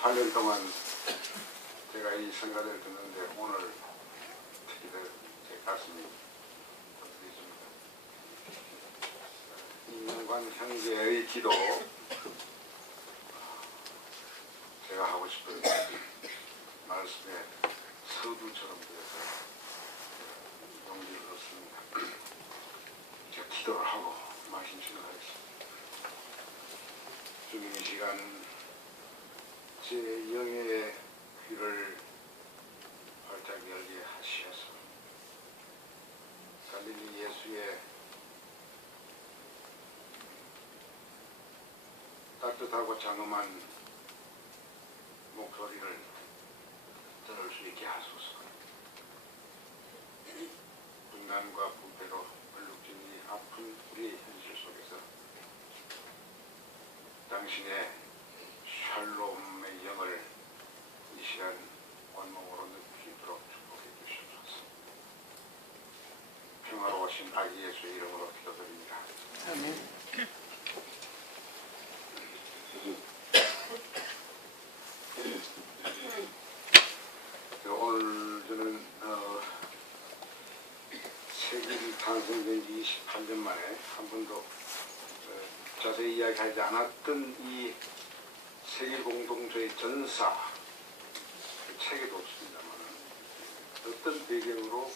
28년 동안 제가 이 성가를 듣는데 오늘 특히 제 가슴이 터뜨려집니다. 이명관 형제의 기도 제가 하고 싶은 말씀에 서두처럼 되어서 용기를 얻습니다. 제가 기도를 하고 말씀 진행하겠습니다. 주님 이 시간 제 영의 귀를 활짝 열게 하시어서 갈릴리 예수의 따뜻하고 장엄한 목소리를 들을 수 있게 하소서. 분난과 부패로 얼룩진 이 아픈 우리의 현실 속에서 당신의 샬롬의 영을 이 시간 온몸으로 느낄 수 있도록 축복해 주시옵소서. 평화로우신 아기 예수의 이름으로 기도드립니다. 아멘. 오늘 저는 세계일이 탄생된 지 28년 만에 한 번도 자세히 이야기하지 않았던 이 세계 공동체의 전사 그 책에도 없습니다만 어떤 배경으로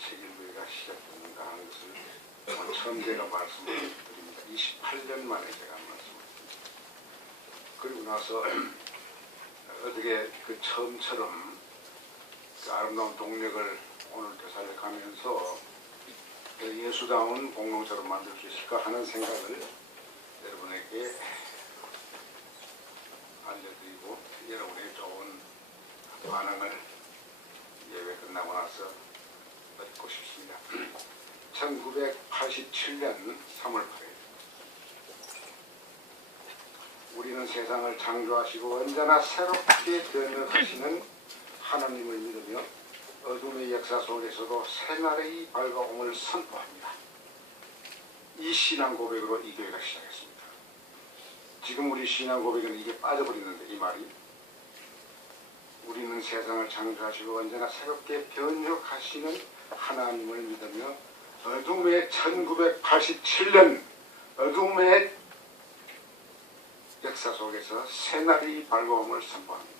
세계일보가 시작됐는가 하는 것을 처음 제가 말씀을 드립니다. 28년 만에 제가 말씀을 드립니다. 그리고 나서 어떻게 그 처음처럼 그 아름다운 동력을 오늘 되살려가면서 예수다운 공동체로 만들 수 있을까 하는 생각을 여러분에게 알려드리고 여러분의 좋은 반응을 예배 끝나고 나서 얻고 싶습니다. 1987년 3월 8일 우리는 세상을 창조하시고 언제나 새롭게 변혁하시는 하나님을 믿으며 어둠의 역사 속에서도 새날의 밝아옴을 선포합니다. 이 신앙 고백으로 이 교회가 시작했습니다. 지금 우리 신앙 고백은 이게 빠져버리는데 이 말이 우리는 세상을 창조하시고 언제나 새롭게 변혁하시는 하나님을 믿으며 어둠의 1987년 어둠의 역사 속에서 새날의 밝아옴을 선포합니다.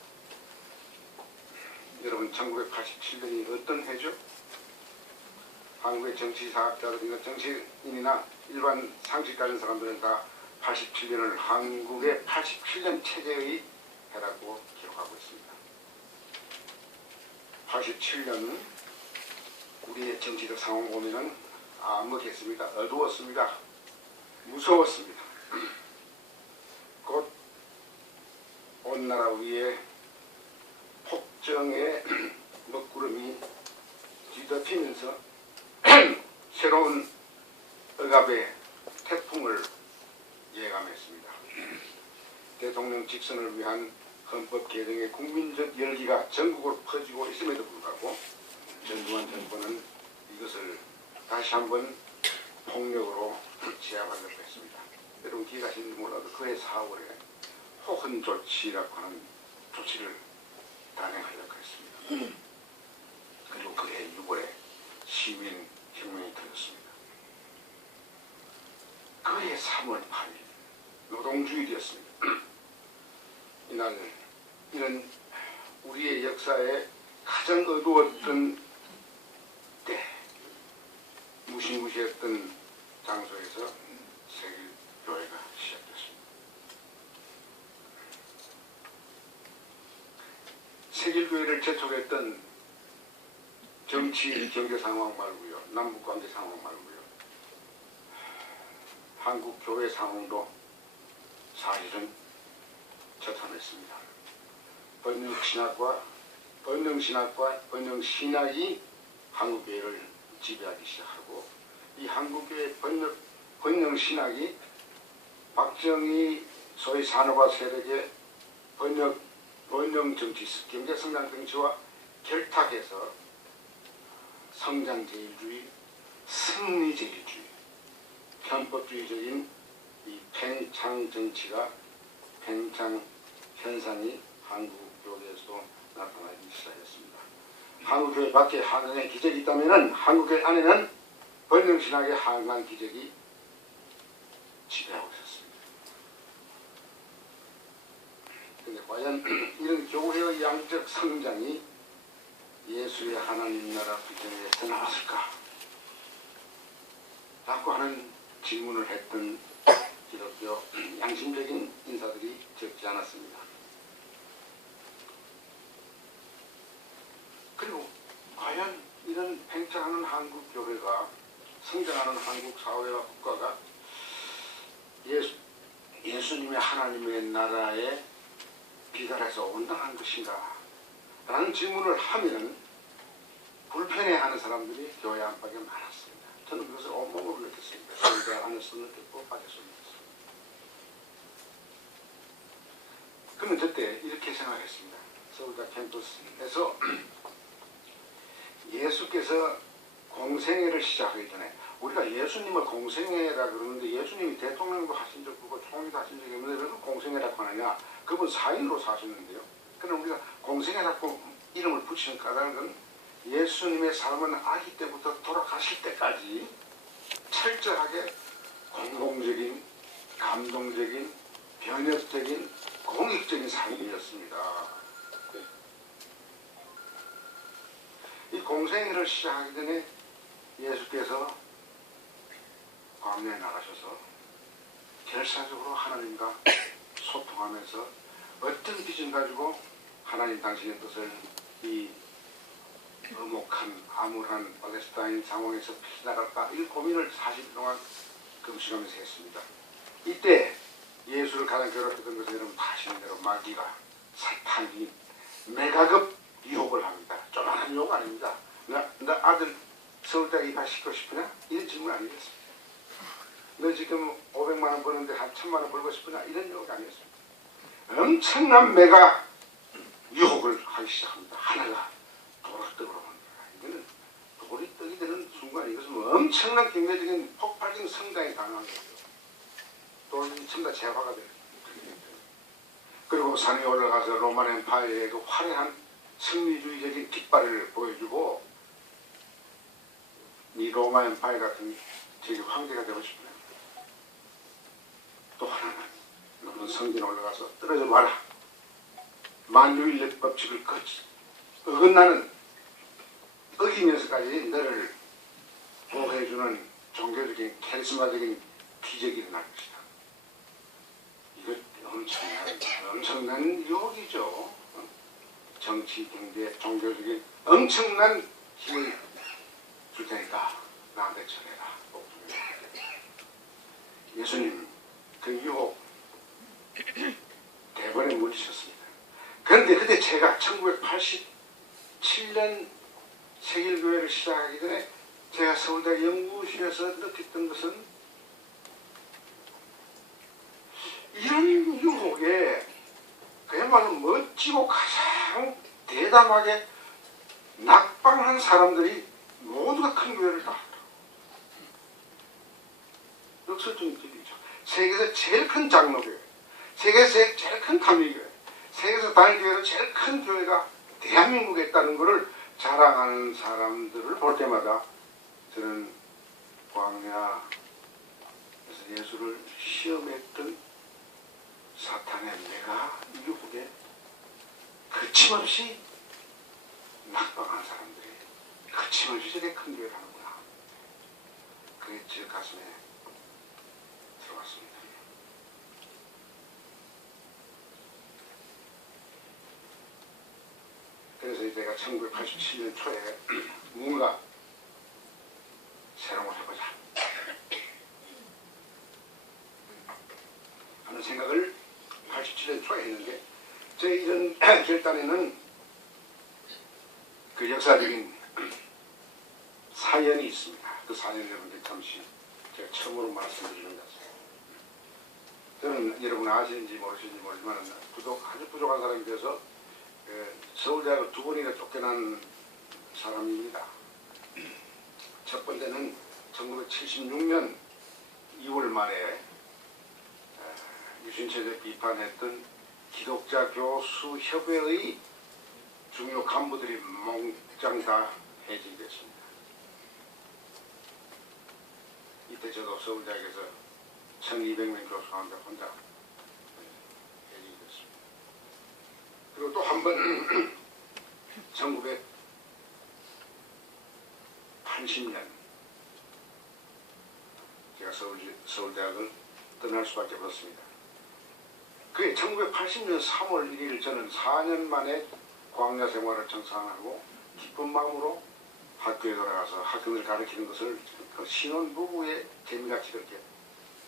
여러분 1987년이 어떤 해죠? 한국의 정치사학자들이나 정치인이나 일반 상식 가진 사람들은 다 87년을 한국의 87년 체제의 해라고 기록하고 있습니다. 87년은 우리의 정치적 상황 보면은 암흑했습니다. 어두웠습니다. 무서웠습니다. 곧 온 나라 위에 폭정의 먹구름이 뒤덮이면서 새로운 억압의 태풍을 예감했습니다. 대통령 직선을 위한 헌법 개정의 국민적 열기가 전국으로 퍼지고 있음에도 불구하고 전두환 정권은 이것을 다시 한번 폭력으로 제압하려고 했습니다. 여러분 기억하시는지 몰라도 그해 4월에 호헌 조치라고 하는 조치를 단행하려고 했습니다. 그리고 그해 6월에 시민 혁명이 터졌습니다. 그해 3월 8일 노동주일이었습니다. 이는 우리의 역사에 가장 어두웠던 때 무시무시했던 장소에서 세계교회가 시작됐습니다. 세계교회를 재촉했던 정치, 경제 상황 말고요. 남북관계 상황 말고요. 한국 교회 상황도 사실은 처참했습니다. 번영신학이 한국교회를 지배하기 시작하고 이 한국교회 번영신학이 박정희 소위 산업화 세력의 번영정치, 경제성장정치와 결탁해서 성장제일주의, 승리제일주의, 편법주의적인 이 팽창 정치가 팽창 현상이 한국교회에서도 나타나기 시작했습니다. 한국교회 밖에 한강의 기적이 있다면 한국교회 안에는 번영신학의 한강 기적이 지배하고 있었습니다. 그런데 과연 이런 교회의 양적 성장이 예수의 하나님 나라 비전에서 나왔을까? 라고 하는 질문을 했던 기독교 양심적인 인사들이 적지 않았습니다. 그리고 과연 이런 팽창하는 한국 교회가 성장하는 한국 사회와 국가가 예수님의 하나님의 나라에 비달해서 온당한 것인가? 라는 질문을 하면 불편해하는 사람들이 교회 안팎에 많았습니다. 저는 그것을 온몸으로 느꼈습니다. 교회 안에서 느꼈고 밖에서 느꼈습니다. 그러면 그때 이렇게 생각했습니다. 서울대 캠퍼스에서 예수께서 공생애를 시작하기 전에 우리가 예수님을 공생애라 그러는데 예수님이 대통령도 하신 적 없고 총리도 하신 적이 없는데 왜 공생애라고 하느냐? 그분 사인으로 사셨는데요. 그럼 우리가 공생애라고 이름을 붙이는 까닭은 예수님의 삶은 아기 때부터 돌아가실 때까지 철저하게 공공적인, 감동적인, 변혁적인, 공익적인 삶이었습니다. 이 공생애를 시작하기 전에 예수께서 광야에 나가셔서 결사적으로 하나님과 소통하면서 어떤 비전 가지고 하나님 당신의 뜻을 이 엄혹한 암울한 팔레스타인 상황에서 펼쳐나갈까 이 고민을 40일 동안 금식하면서 했습니다. 이때 예수를 가장 괴롭혔던 것은 여러분 다 아시는 대로 마귀가 사탄이 메가급 유혹을 합니다. 조만한 유혹 아닙니다. 나 아들 서울대 입학시키고 싶으냐? 이런 질문 아니겠습니까? 너 지금 500만 원 버는데 한 1000만 원 벌고 싶으냐? 이런 유혹이 아니었습니다. 엄청난 메가 유혹을 하기 시작합니다. 하나가 도락떡으로 만들어라. 이거는 돌이 떡이 되는 순간 이것은 엄청난 경제적인 폭발적인 성장이 가능한 거죠. 돌이 전부 다 재화가 되는 거예요. 그리고 산에 올라가서 로만 엠파이어의 그 화려한 승리주의적인 깃발을 보여주고 이 로마 엠파이어 같은 저기 황제가 되고 싶으면 또 하나는 너는 성전에 올라가서 떨어져 봐라. 만유인력 법칙을 어긋나는 어기면서까지 너를 보호해주는 종교적인 카리스마적인 기적이 일어날 것이다. 이거 엄청난 유혹이죠. 정치, 경제, 종교적인 엄청난 힘을 줄 테니까 나한테 전해라. 예수님 그 유혹 대번에 물리셨습니다. 그런데 그때 제가 1987년 세길교회를 시작하기 전에 제가 서울대 연구실에서 느꼈던 것은 이런 유혹에 그야말로 멋지고 가장 대담하게 낙방한 사람들이 모두가 큰 교회를 나왔다. 역설적인 일이죠. 세계에서 제일 큰 장로교회, 세계에서 제일 큰 감리교회, 세계에서 단일교회로 제일 큰 교회가 대한민국에 있다는 것을 자랑하는 사람들을 볼 때마다 저는 광야에서 예수를 시험했던 사탄의 내가 유혹에 거침없이 낙방한 사람들이 거침없이 저게 큰 교회를 하는구나. 그게 제 가슴에 들어왔습니다. 그래서 제가 1987년 초에 뭔가 새로운 걸 해보자 하는 생각을 87년 초에 했는데 제 이런 결단에는 그 역사적인 사연이 있습니다. 그 사연을 여러분들 잠시 제가 처음으로 말씀드리는 것입니다. 저는 여러분 아시는지 모르시는지 모르지만 아주 부족한 사람이 돼서 서울대학을 2번이나 쫓겨난 사람입니다. 첫 번째는 1976년 2월 말에 유신체제 비판했던 기독자 교수 협회의 중요 간부들이 몽땅 다 해직됐습니다. 이때 저도 서울대학에서 1200명 교수 가운데 혼자 해직이 됐습니다. 그리고 또 한 번 1980년 제가 서울대학을 떠날 수밖에 없었습니다. 그게 1980년 3월 1일 저는 4년 만에 광야 생활을 청산하고 기쁜 마음으로 학교에 돌아가서 학생을 가르치는 것을 그 신혼부부의 재미같이 그렇게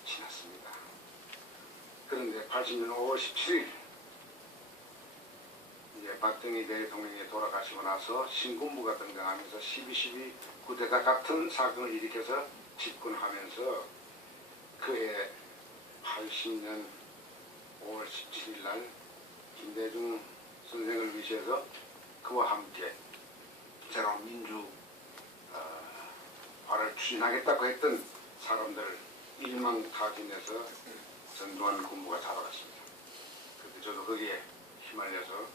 지났습니다. 그런데 80년 5월 17일 이제 박정희 대통령이 돌아가시고 나서 신군부가 등장하면서 12.12 쿠데타 같은 사건을 일으켜서 집권하면서 그해 80년 5월 17일 날 김대중 선생을 위시해서 그와 함께 새로운 민주화를 추진하겠다고 했던 사람들을 일망타진해서 전두환 군부가 잡아갔습니다. 그때 저도 거기에 휘말려서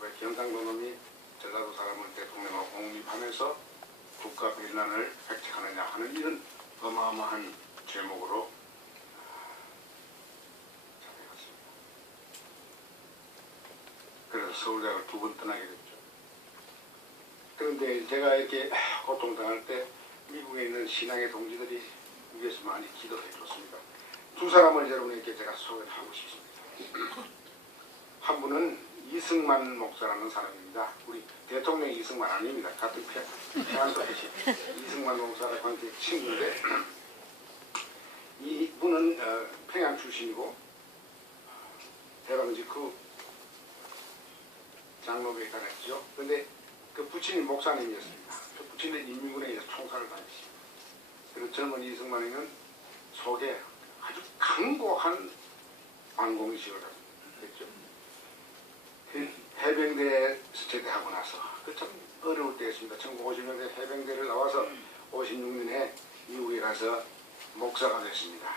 왜 경상도 놈이 전라도 사람을 대통령으로 옹립하면서 국가 빌란을 획책하느냐 하는 이런 어마어마한 제목으로 잡혀갔습니다. 그래서 서울대학을 2번 떠나게 됐죠. 그런데 제가 이렇게 고통당할 때 미국에 있는 신앙의 동지들이 위에서 많이 기도해 줬습니다. 2 사람을 여러분에게 제가 소개를 하고 싶습니다. 한 분은 이승만 목사라는 사람입니다. 우리 대통령 이승만 아닙니다. 같은 평안도이신 이승만 목사랑 관계 친구인데 이분은 평양 출신이고 대방 직후 장로교에 다녔죠. 그런데 그 부친이 목사님이었습니다. 그 부친은 인민군에 총사를 다녔습니다. 그리고 젊은 이승만이는 속에 아주 강고한 반공의식을 했죠. 해병대에 제대하고 나서 그 참 어려울 때였습니다. 1950년대 해병대를 나와서 56년에 미국에 가서 목사가 됐습니다.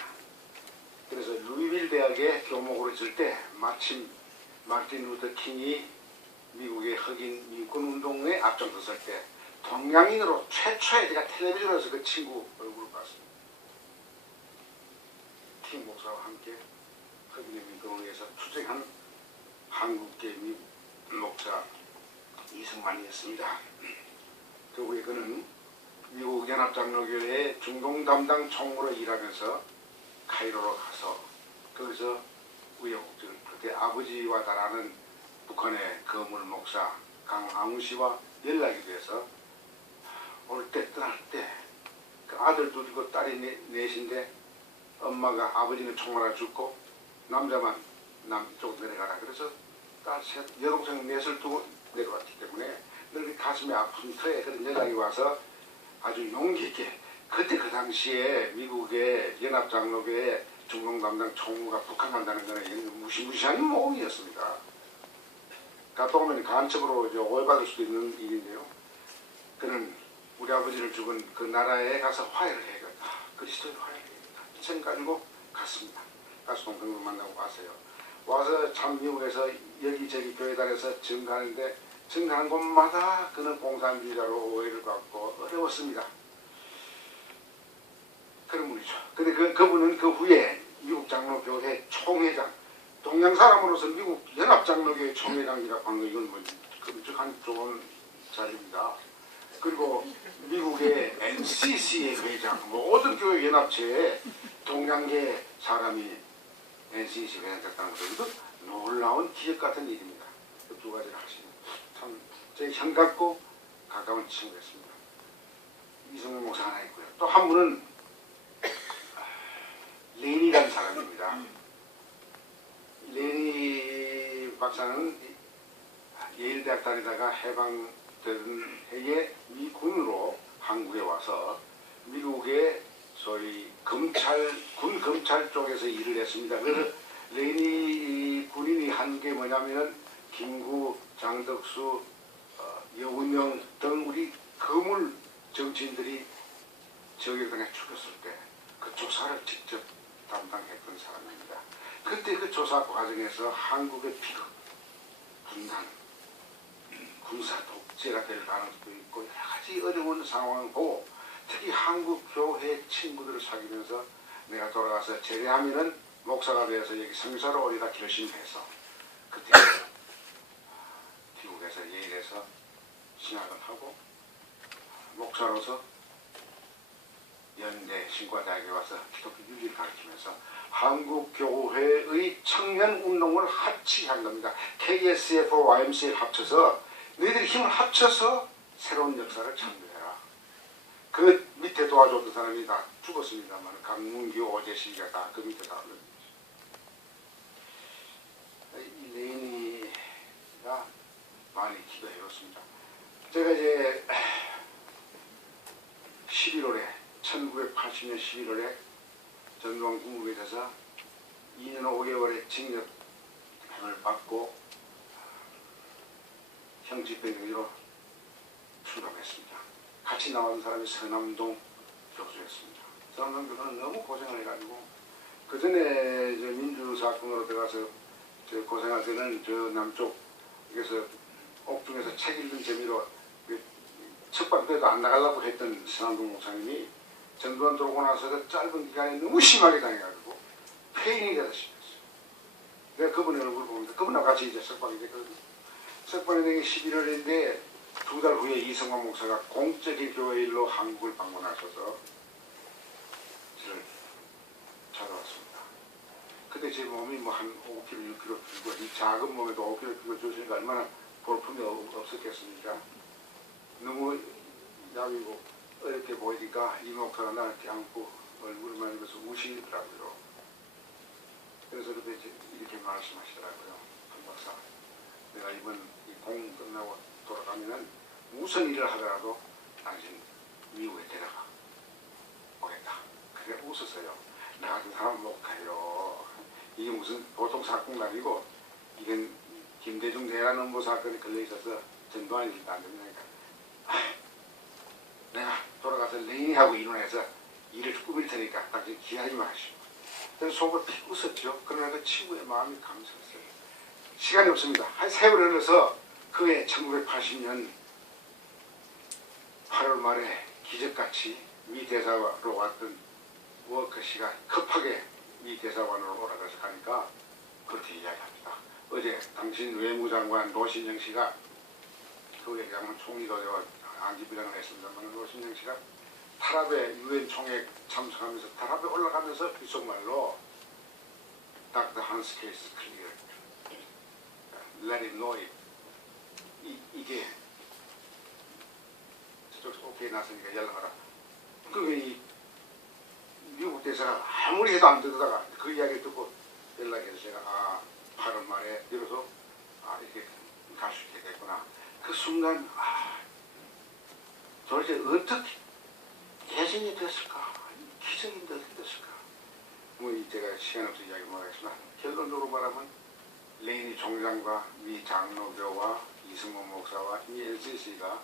그래서 루이빌 대학에 교목으로 있을 때 마침 마틴 루터 킹이 미국의 흑인 민권운동에 앞장섰을 때 동양인으로 최초에 제가 텔레비전에서 그 친구 얼굴을 봤습니다. 킹 목사와 함께 흑인의 민권운동에서 투쟁한 한국계 목사 이승만이었습니다. 그 후에 그는 미국 연합장로교회의 중동 담당 총무로 일하면서 카이로로 가서 거기서 우여곡절 그때 아버지와 달하는 북한의 거물 목사 강아무 씨와 연락이 돼서 올 때 떠날 때 그 아들 둘이고 딸이 넷인데 엄마가 아버지는 총알아 죽고 남자만 남쪽 내려가라 그래서 딸 셋 여동생 넷을 두고 내려왔기 때문에 늘 가슴이 아픈 터에 그런 연락이 와서 아주 용기 있게 그때 그 당시에 미국의 연합장로교회 중동 담당 총무가 북한 간다는 것은 무시무시한 모험이었습니다. 갔다 오면 간첩으로 오해받을 수도 있는 일인데요. 그는 우리 아버지를 죽은 그 나라에 가서 화해를 해야겠다. 그리스도의 화해를 해야겠다. 이 생각 가지고 갔습니다. 가서 동생을 만나고 왔어요. 와서 참 미국에서 여기저기 교회 다녀서 증가하는데 증가하는 곳마다 그는 공산주의자로 오해를 받고 어려웠습니다. 그런 분이죠. 근데 그분은 그 후에 미국 장로교회 총회장, 동양 사람으로서 미국 연합장로교회 총회장이라고 하는 거 이건 뭐 끔찍한 좋은 자리입니다. 그리고 미국의 NCC의 회장, 모든 교회 연합체에 동양계 사람이 NCC 회장 됐다는 것도 놀라운 기적 같은 일입니다. 그 2가지를 하시는 참 제 현갑고 가까운 친구였습니다. 이승만 목사 하나 있고요. 또 한 분은 레니라는 사람입니다. 레니 박사는 예일대학 다니다가 해방된 해에 미군으로 한국에 와서 미국의 소위 군 검찰 쪽에서 일을 했습니다. 그래서 레니 군인이 한 게 뭐냐면 김구, 장덕수, 여운영 등 우리 거물 정치인들이 저격당해 죽였을 때 그 조사를 직접 담당했던 사람입니다. 그때 그 조사 과정에서 한국의 비극, 분단, 군사 독재가 될 가능성도 있고 여러 가지 어려운 상황을 보고 특히 한국 교회 친구들을 사귀면서 내가 돌아가서 제대하면은 목사가 되어서 여기 성사로 오리라 결심해서 그때 미국에서 예일에서 신학을 하고 목사로서 연대 신과대학에 와서 기독교 윤리를 가르치면서 한국 교회의 청년 운동을 합치한 겁니다. KSF와 YMCA를 합쳐서 너희들이 힘을 합쳐서 새로운 역사를 창조해라. 그 밑에 도와줬던 사람이 다 죽었습니다만 강문규, 오재식이가 다 그 밑에 다 이 레인이가 많이 기도해줬습니다. 제가 이제 1980년 11월에 전두환 국무부에 돼서 2년 5개월의 징역형을 받고 형집행정지로 출감했습니다. 같이 나온 사람이 서남동 교수였습니다. 서남동 교수는 너무 고생을 해가지고 그 전에 민주사건으로 들어가서 고생할 때는 저 남쪽에서 옥중에서 책 읽는 재미로 첫방때도 안 나가려고 했던 서남동 목사님이 전두환 들어오고 나서 그 짧은 기간에 너무 심하게 당해가지고 폐인이 되다 싶었어요. 내가 그분의 얼굴을 보면서 그분하고 같이 이제 석방이 됐거든요. 석방이 된 게 11월인데 2달 후에 이성환 목사가 공적인 교회 일로 한국을 방문하셔서 저를 찾아왔습니다. 그때 제 몸이 뭐 한 5kg, 6kg 들고 이 작은 몸에도 5kg 들고 주시니까 얼마나 볼품이 없었겠습니까? 너무 야위고 어렵게 보이니까 이 목사가 나를 이렇게 안고 얼굴을 만지면서 우시더라고요. 그래서 그때 이렇게 말씀하시더라고요. 한 박사, 내가 이번 이 공 끝나고 돌아가면은 무슨 일을 하더라도 당신 미국에 데려가 오겠다. 그래 웃었어요. 나 같은 사람 못 가요. 이게 무슨 보통 사건도 아니고 이건 김대중 대란 업무 사건이 걸려 있어서 전두환이 일도 안 됩니다. 내가 돌아가서 레인하고 이론해서 일을 꾸밀 테니까 당신 기다리지 마시오. 그래서 속을 픽 웃었죠. 그러나 그 친구의 마음이 감사했어요. 시간이 없습니다. 한 세월이 흘러서 그해 1980년 8월 말에 기적같이 미 대사관으로 왔던 워커 씨가 급하게 미 대사관으로 오라가서 가니까 그렇게 이야기합니다. 어제 당신 외무장관 노신영 씨가 그 얘기하면 총리도 되어 안기부장을 했습니다만 노신영 씨가 타랍에 유엔 총회 참석하면서 타랍에 올라가면서 귓속말로 Dr. Hans case clear, let him know it. 이게 저쪽 오케이 났으니까 연락하라. 이 미국 대사가 아무리 해도 안 듣다가 그 이야기 듣고 연락해서 제가 8월 말에 비로소 이렇게 갈 수 있게 됐구나. 그 순간 도대체 어떻게 개신이 됐을까? 기적인데 어떻게 됐을까? 뭐 제가 시간 없어 이야기 못하겠지만 결론적으로 말하면 레인이 총장과 미 장로교와 이승원 목사와 이 LCC가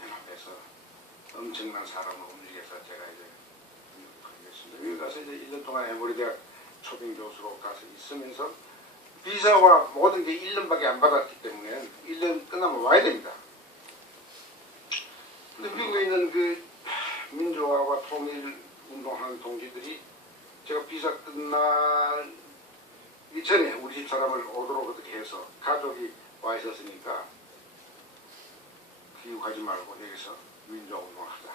연합해서 엄청난 사람을 움직여서 제가 이제 하겠습니다. 여기 가서 이제 1년 동안 에모리 대학 초빙 교수로 가서 있으면서 비자와 모든 게 1년밖에 안 받았기 때문에 1년 끝나면 와야 됩니다. 근데 미국에 있는 그 민주화와 통일 운동하는 동지들이 제가 비자 끝나기 전에 우리 집 사람을 오도록 어떻게 해서 가족이 와 있었으니까 귀국하지 말고 여기서 민주화 운동을 하자.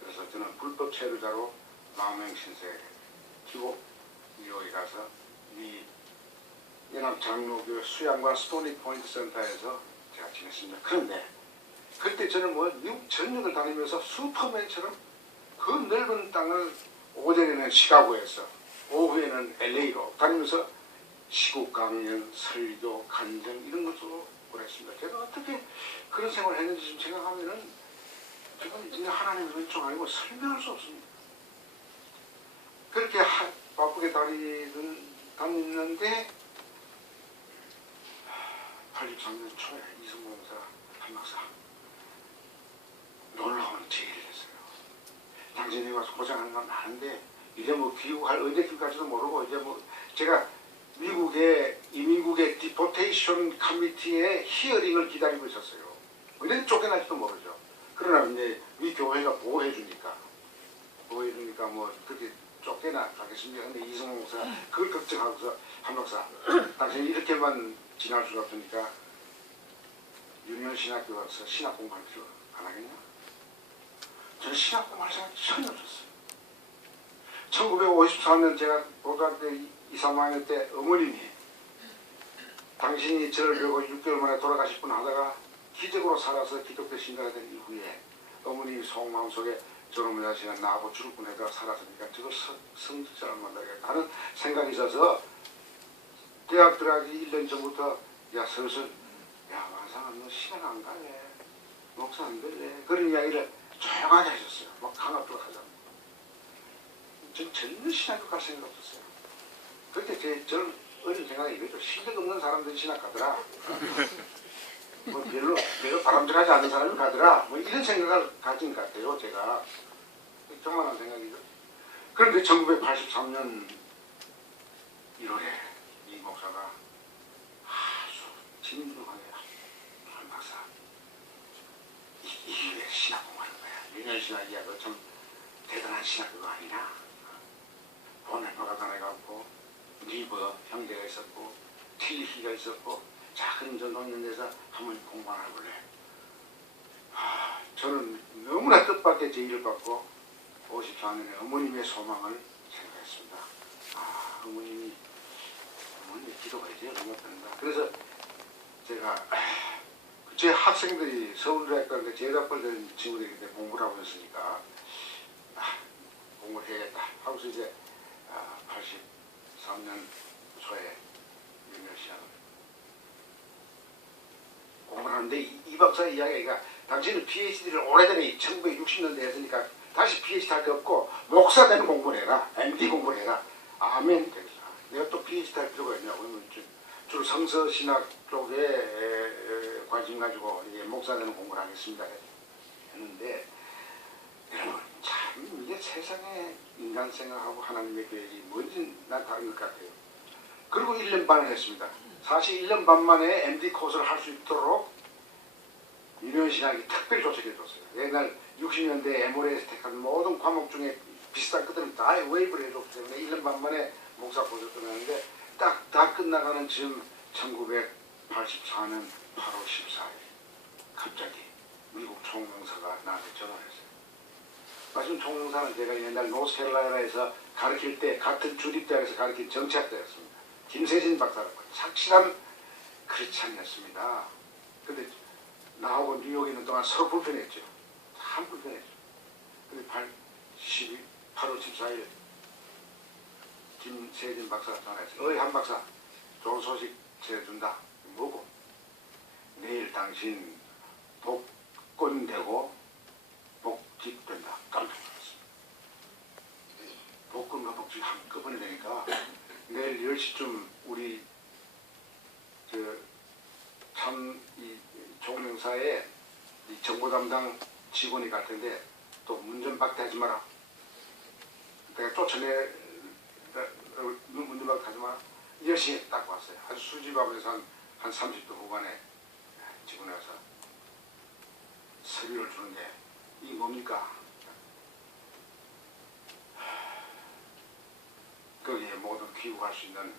그래서 저는 불법 체류자로 망명 신세 기고 뉴욕에 가서 이 연합 장로교 수양관 스토니 포인트 센터에서 제가 지냈습니다. 그런데 그때 저는 뭐 미국 전역을 다니면서 슈퍼맨처럼 그 넓은 땅을 오전에는 시카고에서 오후에는 LA로 다니면서 시국 강연, 설교, 간증 이런 것도 보냈습니다. 제가 어떻게 그런 생활을 했는지 지금 생각하면은 제가 진짜 하나님의 은총 아니고 설명할 수 없습니다. 그렇게 바쁘게 다니는데 83년 초에 이승만 목사 한 박사 놀라운 제의를 했어요. 당신이 와서 고생하는 건 많은데 이제 뭐 귀국할 언제 귀국할지도 모르고 이제 뭐 제가 미국의 이민국의 디포테이션 커미티의 히어링을 기다리고 있었어요. 언제 쫓겨날지도 모르죠. 그러나 이제 이 교회가 보호해주니까 뭐 그렇게 쫓겨나 가겠습니다. 근데 이승호 목사 그걸 걱정하고서 한 목사 당신이 이렇게만 지날 수가 없으니까 유니언신학교 가서 신학 공부할 필요 안 하겠냐? 저는 신학 공부할 생각이 전혀 없었어요. 1954년 제가 고등학교 2, 3학년 때 어머님이 당신이 저를 배우고 6개월 만에 돌아가실 분 하다가 기적으로 살아서 기독교 신자가 된 이후에 어머님이 속마음 속에 저놈의 자식은 나하고 죽을 뻔하다가 살았으니까 저걸 성직자를 만나야겠다 하는 생각이 있어서 대학 들어가기 1년 전부터 야 슬슬 야 완상아 너 시간 안 갈래? 목사 안 될래? 그런 이야기를 조용하게 하셨어요. 막 강압적으로 하자고. 전 전혀 신학교 갈 생각 없었어요. 그때 저는 어린 생각이 이거죠. 실력 없는 사람들이 신학 가더라. 뭐 별로 바람직하지 않은 사람이 가더라. 뭐 이런 생각을 가진 것 같아요. 제가 정말한 생각이죠. 그런데 1983년 1월에 이 목사가 아주 진중하게 한 박사 이게 신학 공부하는 거야. 유년신학이야. 너 좀 대단한 신학교가 아니냐. 보네파가 다녀갖고 리버 형제가 있었고 틸리히가 있었고 자 그럼 저 놓는 데서 한번 공부 안 해볼래. 저는 너무나 뜻밖의 제의를 받고 54년에 어머님의 소망을 생각했습니다. 어머니 기도가 이제 응답된다. 그래서 제가 제 학생들이 서울대학교 제답을 된 친구들이 공부를 하고 있으니까 공부를 해야겠다 하고서 이제 83년 초에 유니언시학을 공부를 하는데 이 박사 이야기가 당신은 PhD를 오래전에 1960년대에 했으니까 다시 PhD 할 게 없고 목사 되는 공부를 해라. MD 공부를 해라. 아멘 되겠다. 내가 또 PhD 할 필요가 있냐고. 주로 성서신학 쪽에 관심 가지고 이제 목사 되는 공부를 하겠습니다. 했는데 여러분 참 이게 세상에 인간 생각하고 하나님의 계획이 뭔지 난 다른 것 같아요. 그리고 1년 반을 했습니다. 사실 1년 반 만에 MD 코스를 할 수 있도록 유년신학이 특별히 조직해줬어요. 옛날 60년대 에모레에서 택한 모든 과목 중에 비슷한 것들은 다 웨이브를 해줬기 때문에 1년 반 만에 목사 코스를 끝났는데 딱 다 끝나가는 즈음 1984년 8월 14일 갑자기 미국 총영사가 나한테 전화를 했어요. 마침 총영사는 제가 옛날 노스캐롤라이나에서 가르칠 때 같은 주립대학에서 가르친 정치학자였습니다. 김세진 박사라고 착실한 크리스찬이었습니다. 근데 나하고 뉴욕에 있는 동안 서로 불편했죠. 참 불편했죠. 근데 8월 14일 김세진 박사가 전화했어요. 어이 한 박사 좋은 소식 전해준다. 뭐고? 내일 당신 복권되고 복직된다. 깜짝 놀랐어요. 복권과 복직 한꺼번에 되니까 내일 10시쯤 우리 이 총영사에 이 정보 담당 직원이 갈 텐데 또 문전박대 하지 마라. 내가 쫓아내 문전박대 하지 마라. 10시에 딱 왔어요. 아주 수집하면서 한 30도 후반에 직원이 와서 서류를 주는데 이게 뭡니까? 거기에 모두 귀국할 수 있는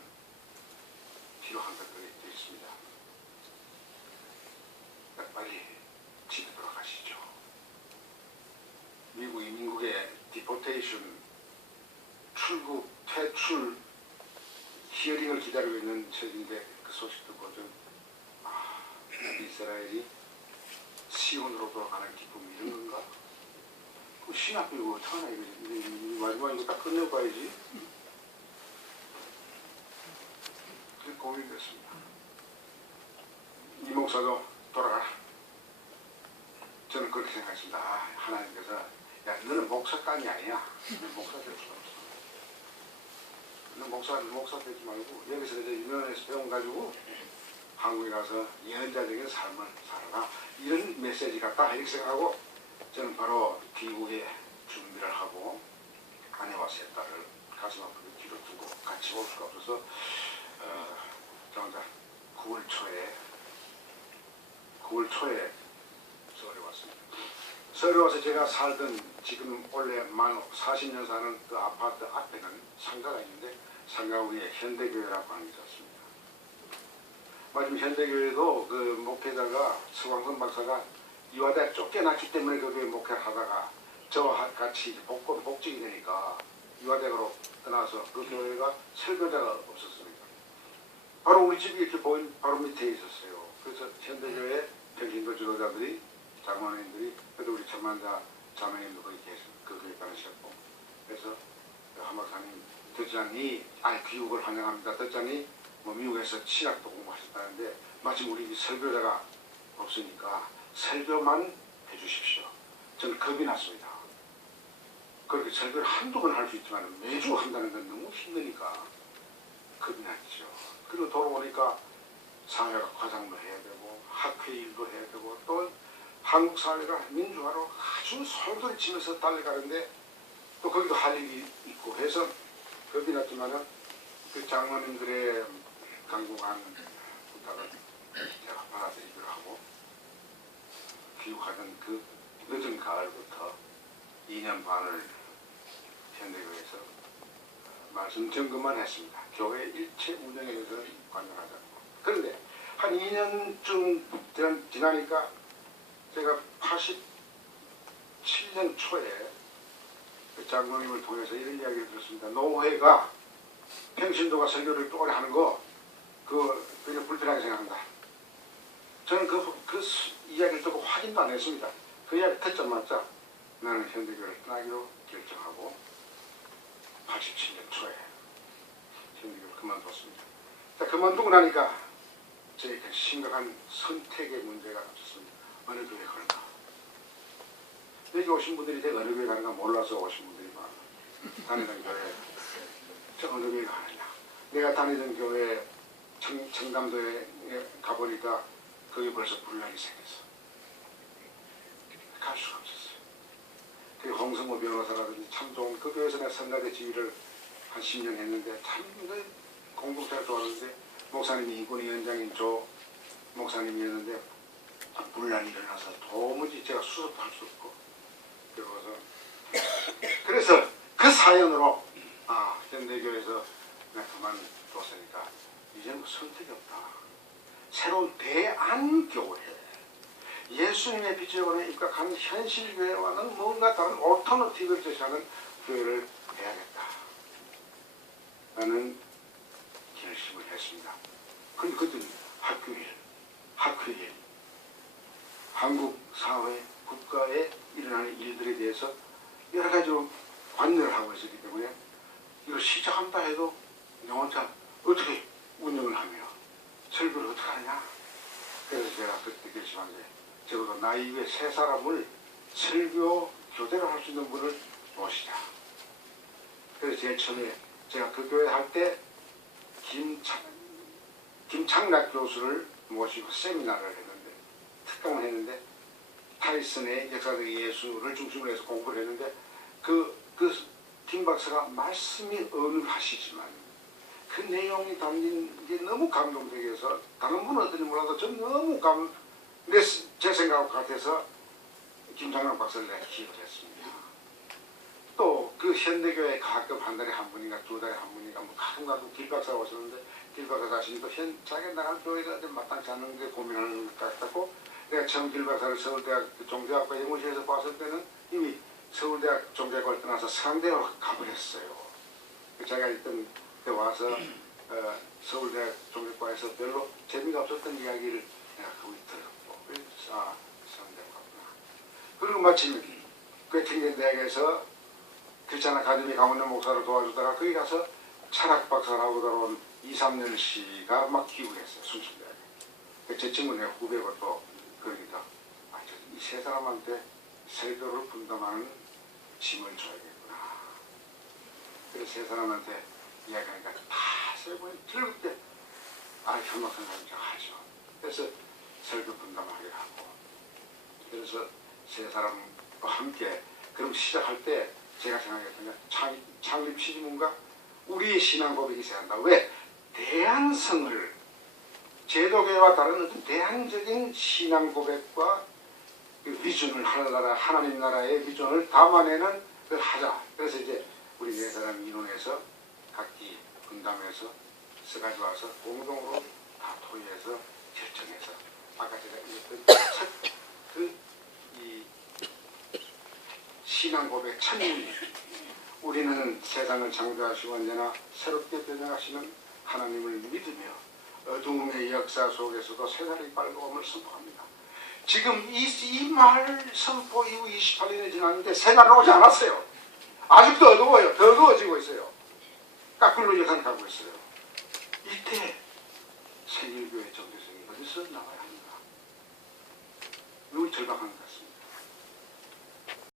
필요한 것들이 되어 있습니다. 빨리 집에 돌아가시죠. 미국 이민국의 디포테이션 출국, 퇴출 히어링을 기다리고 있는 처지인데 그 소식 듣고 좀 이스라엘이 시온으로 돌아가는 기쁨이 이런 건가? 그 신학교 이거 어떡하나 이거지. 마지막 이거 딱 끝내봐야지. 그게 고민이 됐습니다. 이 목사도 돌아가라. 저는 그렇게 생각했습니다. 하나님께서 야 너는 목사감이 아니야. 너는 목사 될 수가 없어. 너는 목사 되지 말고 여기서 이제 유명해서 배워가지고 한국에 가서 예언자적인 삶을 살아라. 이런 메시지 같다 이렇게 생각하고 저는 바로 귀국에 준비를 하고 아내와 세 딸을 가슴 아프게 뒤로 두고 같이 올 수가 없어서 저 혼자 9월 초에 서울에 왔습니다. 서울에 와서 제가 살던 지금 원래 만 40년 사는 그 아파트 앞에는 상가가 있는데 상가 위에 현대교회라고 하는 게 있었습니다. 마침 현대교회도 그 목회자가 서광선 박사가 이화대학 쫓겨났기 때문에 그 교회 목회를 하다가 저와 같이 복직이 되니까 이화대학으로 떠나서 그 교회가 설교자가 없었습니다. 바로 우리 집이 이렇게 보인 바로 밑에 있었어요. 그래서 현대교회 평신도 지도자들이 장로님들이 그래도 우리 천만자 자매님도 거기 그 교회 다니셨고 그래서 한 박사님 듣자니 귀국을 환영합니다. 듣자니 뭐 미국에서 신학도 공부하셨다는데 마침 우리 설교자가 없으니까 설교만 해주십시오. 저는 겁이 났습니다. 그렇게 설교를 한두 번 할 수 있지만 매주 한다는 건 너무 힘드니까 겁이 났죠. 그리고 돌아오니까 사회가 과장도 해야 되고 학회 일도 해야 되고 또 한국 사회가 민주화로 아주 솔솔 치면서 달려가는데 또 거기도 할 일이 있고 해서 겁이 났지만은 그 장로님들의 강곡한 부탁을 제가 받아들이기로 하고 귀국하던 그 늦은 가을부터 2년 반을 현대교회에서 말씀 점검만 했습니다. 교회 일체 운영에 대해서는 관여하지 않고. 그런데 한 2년쯤 지나니까 제가 87년 초에 그 장로님을 통해서 이런 이야기를 들었습니다. 노회가 평신도가 설교를 오래 하는 거 그거 그냥 불편하게 생각한다. 저는 그 이야기를 듣고 확인도 안 했습니다. 그 이야기 듣자마자 나는 현대교회를 떠나기로 결정하고 87년 초에 현대교회를 그만뒀습니다. 그만두고 나니까 저에게 심각한 선택의 문제가 없었습니다. 어느 교회에 갈까? 여기 오신 분들이 제가 어느 교회 가는가 몰라서 오신 분들이 많아요. 다니던 교회 저 어느 교회 가느냐. 내가 다니던 교회 청담도에 가보니까 거기 벌써 분란이 생겼어. 갈 수가 없었어요. 그 홍성모 변호사라든지 참 좋은 그 교회에서 내가 선가대 지휘를 한 10년 했는데 참 공동체가 좋았는데 목사님이 인권위원장인 조 목사님이었는데 분란이 일어나서 도무지 제가 수습도 할 수 없고 그래서 그 사연으로 현대교회에서 내가 그만뒀으니까 이제는 선택이 없다. 새로운 대안교회 예수님의 빛으로 입각하는 현실교회와는 뭔가 다른 올터너티브를 제시하는 교회를 해야겠다 라는 결심을 했습니다. 그런데 그때 학회일 한국 사회 국가에 일어나는 일들에 대해서 여러 가지로 관여를 하고 있었기 때문에 이걸 시작한다 해도 내 혼자 어떻게 운영을 하며 설교를 어떻게 하냐. 그래서 제가 그때 결심한 게 적어도 나이 위에 세 사람을 설교 교대를 할 수 있는 분을 모시자. 그래서 제일 처음에 제가 그 교회 할 때 김창락 교수를 모시고 세미나를 했는데 특강을 했는데 타이슨의 역사적 예수를 중심으로 해서 공부를 했는데 김 박사가 말씀이 어눌하시지만 그 내용이 담긴 게 너무 감동적이 해서 다른 분은 어떤지 몰라도 전 너무 제 생각 같아서 김창락 박사를 내가 기억을 했습니다. 또 그 현대교회 가끔 한 달에 한 분인가 두 달에 한 분인가 뭐 가끔 길 박사가 오셨는데 길 박사 자신이 또 자기가 나갈 교회가 좀 마땅치 않은 게 고민하는 것 같았고 내가 처음 길 박사를 서울대학 종교학과 연구실에서 봤을 때는 이미 서울대학 종교학과를 떠나서 상대로 가버렸어요. 제가 있던 때 와서 서울대학 종교과에서 별로 재미가 없었던 이야기를 내가 거기 들었고 그래서 상대로 갔구나. 그리고 마침 괴팅된 대학에서 크리스찬 아카데미 강원도 목사를 도와주다가 거기 가서 철학 박사를 하고 들어온 2-3년 씨가 막 귀국했어요. 순천대학에. 제 친구 내 후배고 또 그러니까 이 세 사람한테 설교를 분담하는 짐을 줘야겠구나. 그래서 세 사람한테 이야기하니까 다 설교를 즐겁게 현막한 사람이 하죠. 그래서 설교 분담하기로 하고 그래서 세 사람과 함께 그럼 시작할 때 제가 생각했던 게 창립 취지문과 우리의 신앙 고백이 있어야 한다. 왜? 대한성을 제도계와 다른 어떤 대한적인 신앙 고백과 그 비전을 하나나라 하나님 나라의 비전을 담아내는 걸 하자. 그래서 이제 우리 네 사람이 인원해서 각기 분담해서 써가지고 와서 공동으로 다 토의해서 결정해서 아까 제가 읽었던 첫이 신앙 고백 첫문이 우리는 세상을 창조하시고 언제나 새롭게 변형하시는 하나님을 믿으며 어두움의 역사 속에서도 새날의 밝음을 선포합니다. 지금 이 말 선포 이후 28년이 지났는데 새날은 오지 않았어요. 아직도 어두워요. 더 어두워지고 있어요. 까꿀로 예상 가고 있어요. 이때 세일교회 정체성이 어디서 나와야 합니까? 너무 절박한 것 같습니다.